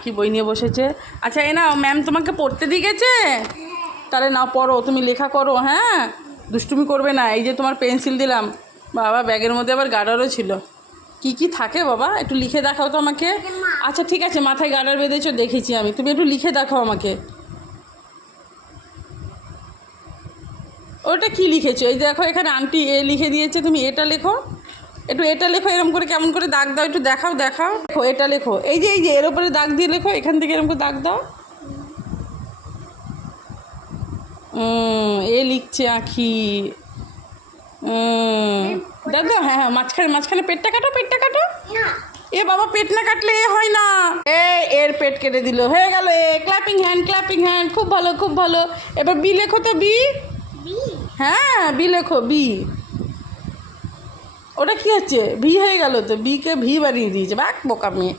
আঁকি বই নিয়ে বসেছে। আচ্ছা এ নাও, ম্যাম তোমাকে পড়তে দিয়ে গেছে, তাহলে নাও পড়ো, তুমি লেখা করো। হ্যাঁ, দুষ্টুমি করবে না। এই যে তোমার পেন্সিল দিলাম। বাবা ব্যাগের মধ্যে আবার গার্ডারও ছিল। কি কি থাকে বাবা, একটু লিখে দেখাও তো আমাকে। আচ্ছা ঠিক আছে, মাথায় গার্ডার বেঁধেছো দেখেছি আমি, তুমি একটু লিখে দেখাও আমাকে। ওটা কি লিখেছো? এই দেখো এখানে আন্টি এ লিখে দিয়েছে, তুমি এটা লেখো। একটু এটা লেখো, এরকম করে কেমন করে দাগ দাও, একটু দেখাও দেখাও। লেখো, এটা লেখো। এই যে এর উপরে দাগ দিয়ে লেখো, এখান থেকে এরকম করে দাগ দাও। এ লিখছে আঁখি। দাগ দাও। হ্যাঁ হ্যাঁ, মাঝখানে মাঝখানে পেটটা কাটো, পেটটা কাটো। এ বাবা, পেট না কাটলে এ হয় না। এর পেট কেটে দিল, হয়ে গেল এ। ক্ল্যাপিং হ্যান্ড, ক্ল্যাপিং হ্যান্ড, খুব ভালো খুব ভালো। এবার বি লেখো তো, বি। হ্যাঁ বি লেখো, বি। ওটা কি হচ্ছে? ভি হয়ে গেল তো, বিকে ভি বানিয়ে দিয়েছে। বাক বোকা মেয়ে।